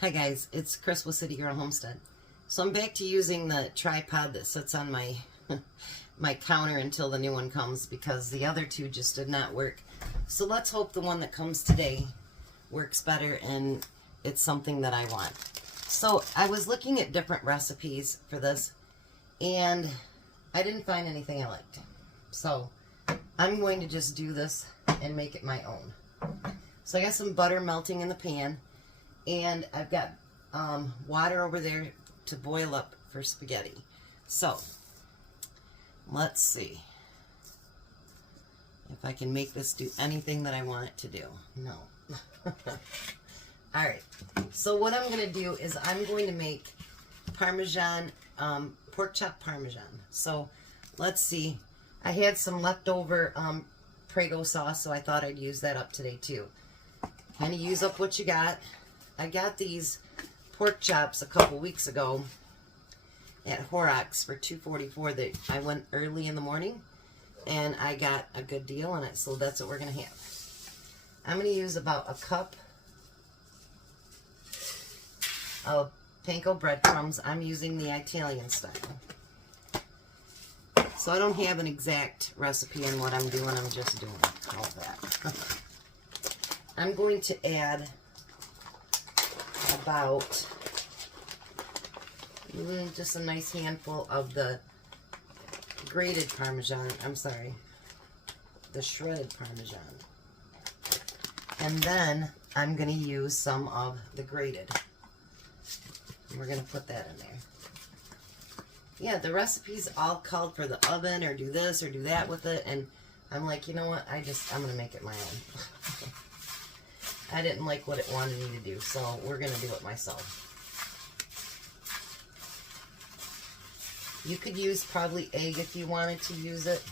Hi guys, it's Chris with City Girl Homestead. So I'm back to using the tripod that sits on my my counter until the new one comes because the other two just did not work. So let's hope the one that comes today works better and it's something that I want. So I was looking at different recipes for this and I didn't find anything I liked. So I'm going to just do this and make it my own. So I got some butter melting in the pan. And I've got water over there to boil up for spaghetti. So, let's see if I can make this do anything that I want it to do. No. Alright, so what I'm going to do is I'm going to make parmesan, pork chop parmesan. So, let's see. I had some leftover Prego sauce, so I thought I'd use that up today too. Kind of use up what you got. I got these pork chops a couple weeks ago at Horrocks for $2.44. That I went early in the morning and I got a good deal on it, so that's what we're going to have. I'm going to use about a cup of panko breadcrumbs. I'm using the Italian style. So I don't have an exact recipe on what I'm doing, I'm just doing all that. I'm going to add about just a nice handful of the grated parmesan, the shredded parmesan. And then I'm going to use some of the grated. And we're going to put that in there. Yeah, the recipes all called for the oven or do this or do that with it. And I'm like, you know what, I'm going to make it my own. I didn't like what it wanted me to do, so we're going to do it myself. You could use probably egg if you wanted to use it.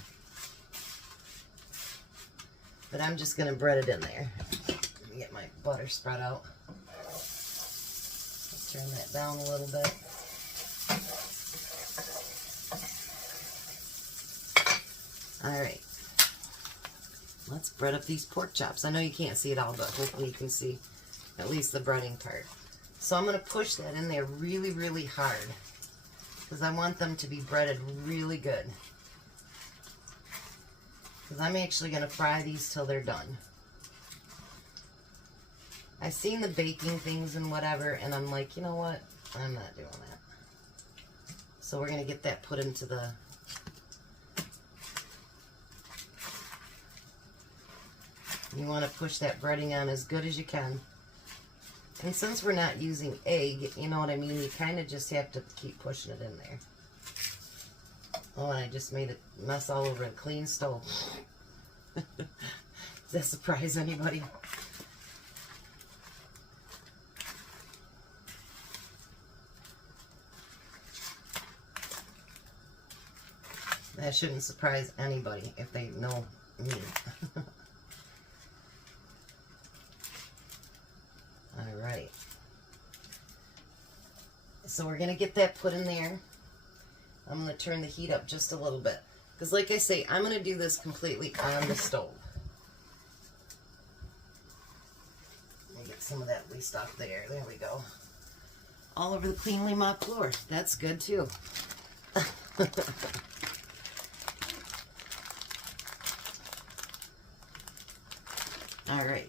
But I'm just going to bread it in there. Let me get my butter spread out. Let's turn that down a little bit. Alright. Let's bread up these pork chops. I know you can't see it all, but hopefully you can see at least the breading part. So I'm going to push that in there really, really hard because I want them to be breaded really good. Because I'm actually going to fry these till they're done. I've seen the baking things and whatever, and I'm like, you know what? I'm not doing that. So we're going to get that put into the... You want to push that breading on as good as you can. And since we're not using egg, you know what I mean? You kind of just have to keep pushing it in there. Oh, and I just made a mess all over a clean stove. Does that surprise anybody? That shouldn't surprise anybody if they know me. Alright, so we're going to get that put in there. I'm going to turn the heat up just a little bit. Because like I say, I'm going to do this completely on the stove. Let me get some of that at least off there. There we go. All over the cleanly mopped floor. That's good too. Alright.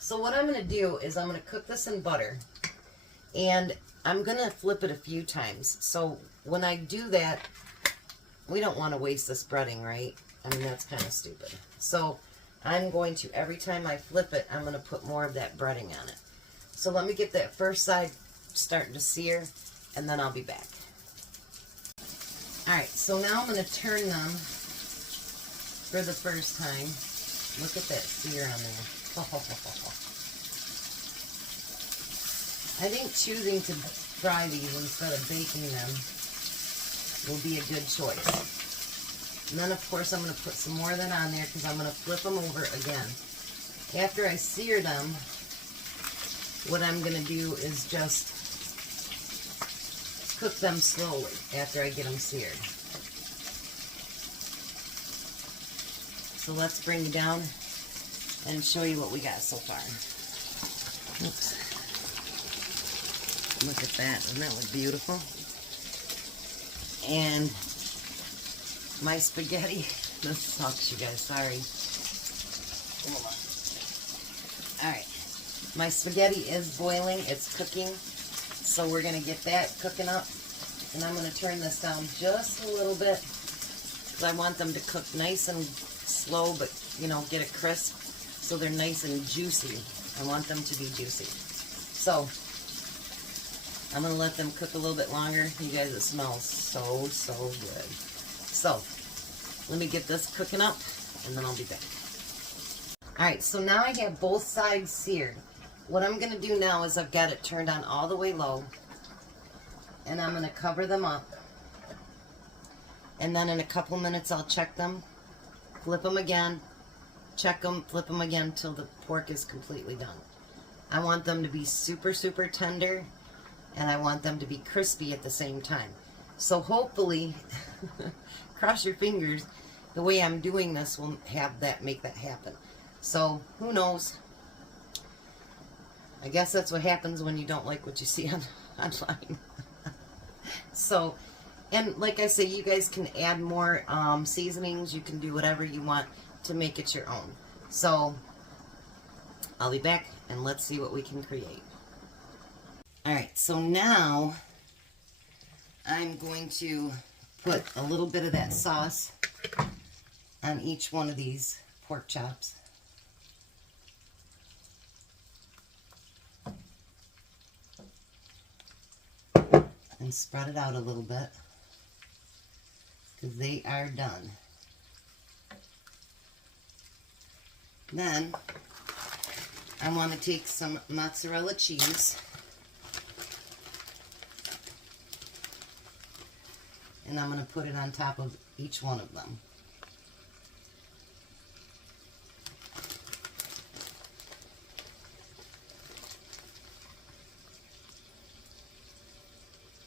So what I'm going to do is I'm going to cook this in butter, and I'm going to flip it a few times. So when I do that, we don't want to waste this breading, right? I mean, that's kind of stupid. So I'm going to, every time I flip it, I'm going to put more of that breading on it. So let me get that first side starting to sear, and then I'll be back. Alright, so now I'm going to turn them for the first time. Look at that sear on there. I think choosing to fry these instead of baking them will be a good choice. And then of course I'm going to put some more of that on there because I'm going to flip them over again. After I sear them, what I'm going to do is just cook them slowly after I get them seared. So let's bring it down and show you what we got so far. Oops. Look at that. Doesn't that look beautiful? And my spaghetti. This sucks, you guys. Sorry. Hold on. Alright. My spaghetti is boiling. It's cooking. So we're going to get that cooking up. And I'm going to turn this down just a little bit. Because I want them to cook nice and slow, but, you know, get a crisp. So they're nice and juicy. I want them to be juicy. So, I'm going to let them cook a little bit longer. You guys, it smells so good. So, let me get this cooking up, and then I'll be back. Alright, so now I have both sides seared. What I'm going to do now is I've got it turned on all the way low, and I'm going to cover them up. And then in a couple minutes I'll check them, flip them again, check them, flip them again till the pork is completely done. I want them to be super tender, and I want them to be crispy at the same time. So hopefully, cross your fingers, the way I'm doing this will make that happen. So who knows? I guess that's what happens when you don't like what you see online. So, and like I say, you guys can add more seasonings. You can do whatever you want to make it your own. So, I'll be back and let's see what we can create. Alright, so now I'm going to put a little bit of that sauce on each one of these pork chops. And spread it out a little bit because they are done. Then I want to take some mozzarella cheese and I'm going to put it on top of each one of them.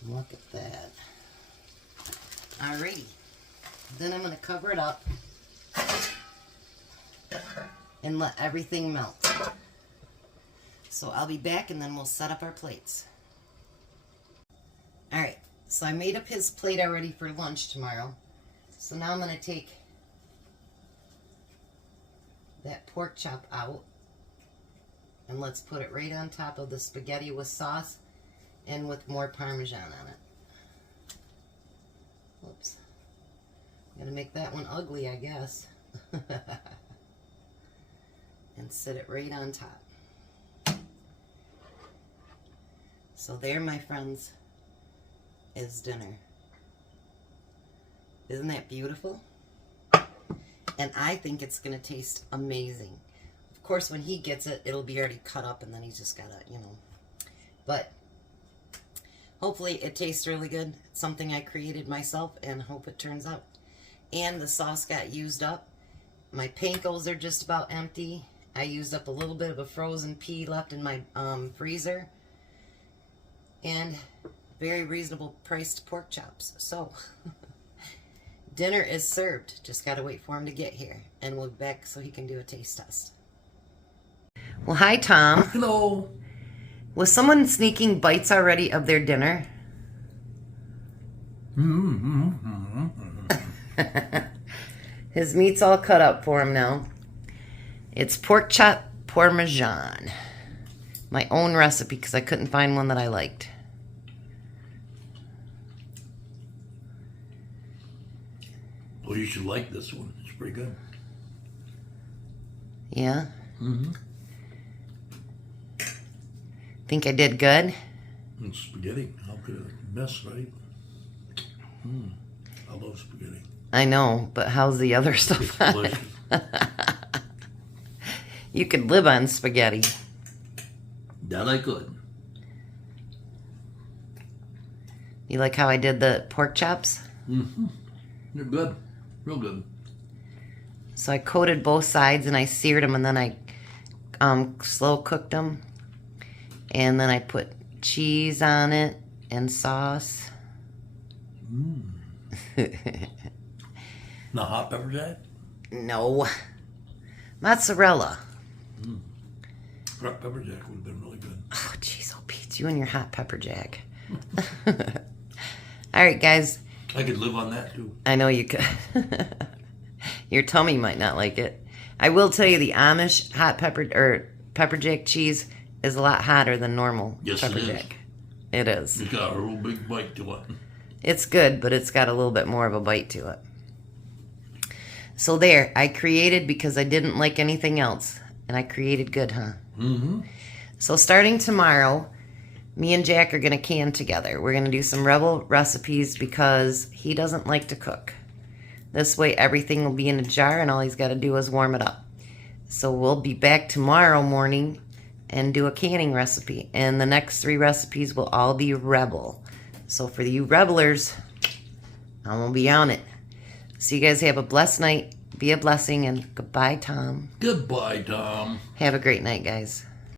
Look at that. Alrighty. Then I'm going to cover it up and let everything melt. So I'll be back and then we'll set up our plates. Alright, so I made up his plate already for lunch tomorrow. So now I'm going to take that pork chop out and let's put it right on top of the spaghetti with sauce and with more parmesan on it. Whoops. I'm going to make that one ugly, I guess. And set it right on top. So there, my friends, is dinner. Isn't that beautiful? And I think it's going to taste amazing. Of course, when he gets it, it'll be already cut up and then he's just got to, you know. But hopefully it tastes really good. It's something I created myself and hope it turns out. And the sauce got used up. My pancos are just about empty. I used up a little bit of a frozen pea left in my freezer. And very reasonable priced pork chops. So, dinner is served. Just got to wait for him to get here. And we'll be back so he can do a taste test. Well, hi, Tom. Hello. Was someone sneaking bites already of their dinner? His meat's all cut up for him now. It's pork chop parmesan. My own recipe because I couldn't find one that I liked. Well, you should like this one. It's pretty good. Yeah? Think I did good? And spaghetti. How could it mess, right? I love spaghetti. I know, but how's the other stuff? It's delicious. You could live on spaghetti. That I could. You like how I did the pork chops? They're good. Real good. So I coated both sides and I seared them and then I slow cooked them. And then I put cheese on it and sauce. Not hot pepper jack? No. Mozzarella. Hot pepper jack would have been really good. Oh, jeez, oh, Pete, you and your hot pepper jack. All right, guys. I could live on that too. I know you could. Your tummy might not like it. I will tell you, the Amish hot pepper or pepper jack cheese is a lot hotter than normal pepper jack. It is. It's got a real big bite to it. It's good, but it's got a little bit more of a bite to it. So there, I created because I didn't like anything else. And I created good, huh? Mm-hmm. So starting tomorrow, me and Jack are going to can together. We're going to do some Rebel recipes because he doesn't like to cook. This way everything will be in a jar and all he's got to do is warm it up. So we'll be back tomorrow morning and do a canning recipe. And the next 3 recipes will all be Rebel. So for you Rebelers, I'm going to be on it. So you guys have a blessed night. Be a blessing, and goodbye, Tom. Goodbye, Tom. Have a great night, guys.